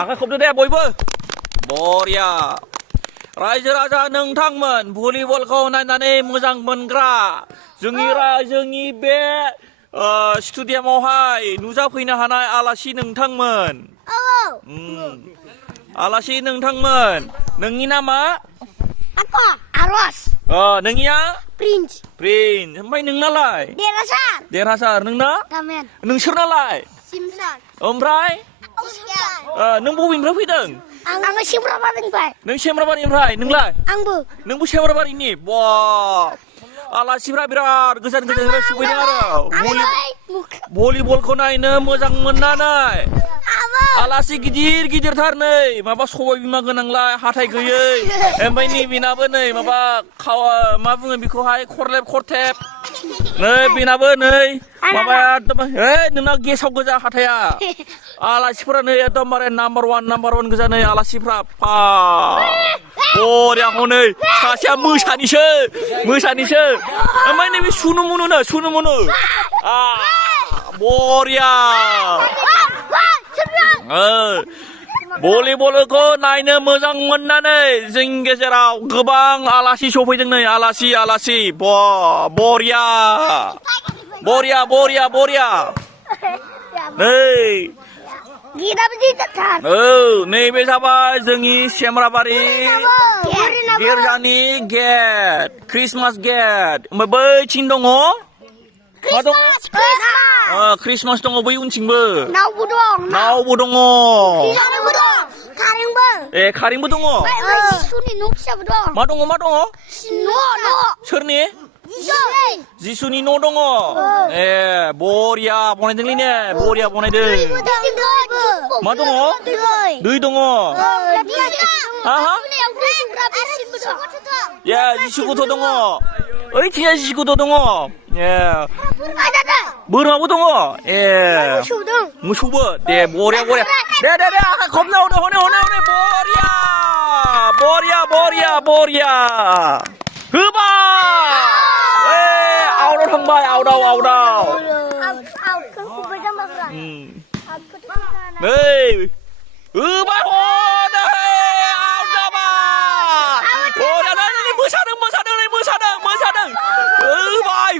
आखाइ खबदो दे बयबो बरिया रायजो राजा नोंथांमोन भलिबलखौ नायनानै मोजां मोनग्रा जोंनि बे स्टेडियामावहाय नुजाफैनो हानाय आलासि नोंथांमोन आलासि नोंथांमोन नोंनि नामा Apa? Aros. नोंनिया Prince. ओमफ्राय नोंनालाय Derasar. देरहासार नोंना Ramen. नोंसोरनालाय Simsan. ओमफ्राय Oscar. नों बबेनिफ्राय फैदों Ang Simrabaringfai. नों सेमराबारिनिफ्राय नोंलाय Angbu. नोंबो सेमराबारिनि बा आलासिफ्रा बिराद गोजान गोजाननिफ्राय सफैदों आरो भलिबलखौ नायनो मोजां मोननानै आलासि गिदिर गिदिरथार नै माबा सबाय बिमा गोनांलाय हाथाय गैयै ओमफ्राय नैबेनाबो नै माबा मा बुङो बेखौहाय खरलेब खरथेब नै बेनाबो नै माबाया नोंना गेसाव गोजा हाथाया आलासिफोरा नै एकदमबारे नाम्बार वान गोजा नै आलासिफ्रा बरिया हनै सासेया मोसानिसो ओमफ्राय नैबे सुनु मुनु बरिया भलिबलखौ नायनो मोजां मोननानै जोंनि गेजेराव गोबां आलासि सफैदों नै आलासि बरिया नै नैबे जाबाय जोंनि सेमराबारि गिर्जानि गेट ख्रिस्टमास गेट ओमफ्राय बैथिं दङ मा दङ ख्रिस्टमास दङ बै उनथिंबो नावबो दङ खारेंबो दङ मा दङ सोरनि जिसुनि न' दङ बरिया बनायदोंलै ने बरिया बनायदों मा दङ दै दङ जिसु गथ' दङ ओइथिंजाय जिसु गथ' दङ बोरमाबो दङ मोसौबो दे बरिया दे आखाइ खबनो हनै बरिया होबाय आउटाव थांबाय आउटाव नै होबाय हनै आउट जाबाय मोसादों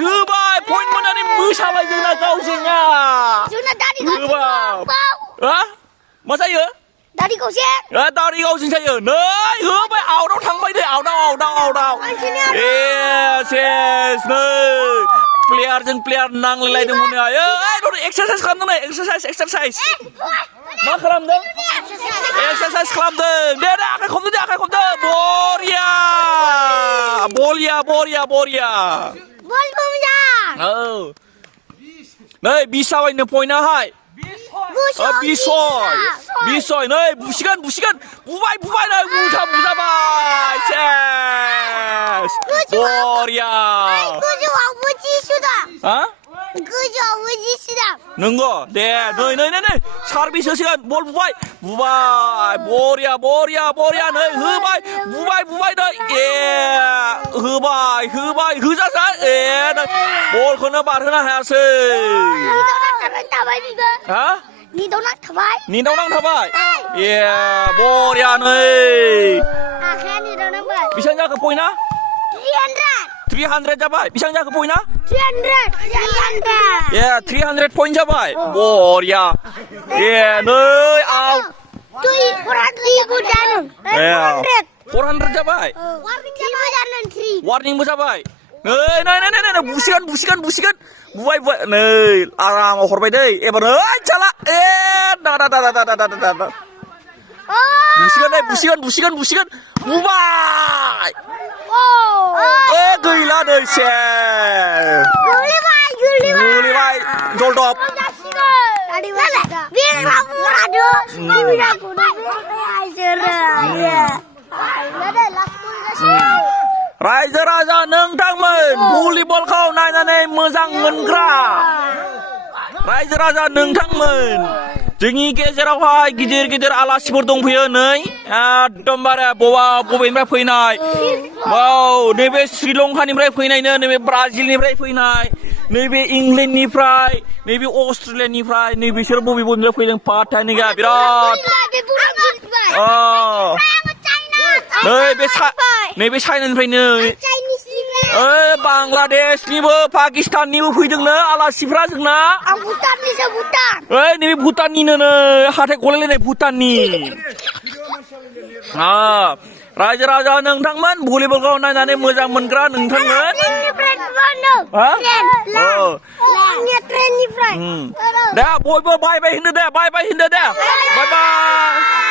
होबाय पइन्ट मोननानै मोसाबाय जोंना गावजोंना होबाय मा जायो दारि गावजों जायो नै होबाय आउटाव थांबाय नै आउटाव नै प्लेयारजों प्लेयार नांलायलायदों एक्सारसाइज खालामदों नै एक्सारसाइज मा खालामदों एक्सारसाइज खालामदों दे आखाइ खबदो बरिया नै 20 जाबायनो पइन्टआहाय बिसय नै बुसिगोन बुबाय नै बुजाबाय सेस बरिया नंगौ दे नै सार्भिस होसिगोन बल बुबाय बरिया नै होबाय बुबाय नै होबाय होजाजा बलखौनो बारहोनो हायासै निदाव नांथाबाय बरिया नै बेसेबां जाखो पइन्टआ 300 जाबाय बेसेबां जाखो पइन्टआ 300 पइन्ट जाबाय बरिया नै आउट 400 जाबाय वार्निंबो जाबाय नै बुसिगोन बुबाय नै आरामाव हरबाय दै एबार चाला बुसिगोन बुबाय गैला नै गोलैबाय जलदब रायजो राजा नोंथांमोन भलिबलखौ नायनानै मोजां मोनग्रा रायजो राजा नोंथांमोन जोंनि गेजेरावहाय गिदिर आलासिफोर दंफैयो नै एकदमबारे बबेनिफ्राय फैनाय नैबे श्रीलंकानिफ्राय फैनायनो नैबे ब्राजिलनिफ्राय फैनाय नैबे इंलेण्डनिफ्राय नैबे अस्ट्रेलियानिफ्राय नै बिसोर बबेनिफ्राय फैदों पाटानिगा बिराद नैबे चाइनानिफ्रायनो बांलादेशनिबो पाकिस्ताननिबो फैदोंनो आलासिफ्रा जोंना नैबे भुटाननिनो नै हाथाय गलायलायनाय भुटाननि रायजो राजा नोंथांमोन भलिबलखौ नायनानै मोजां मोनग्रा नोंथांमोन दे बयबो बाय बाय होनदो दे बाय बाय होनदो दे बाय बाय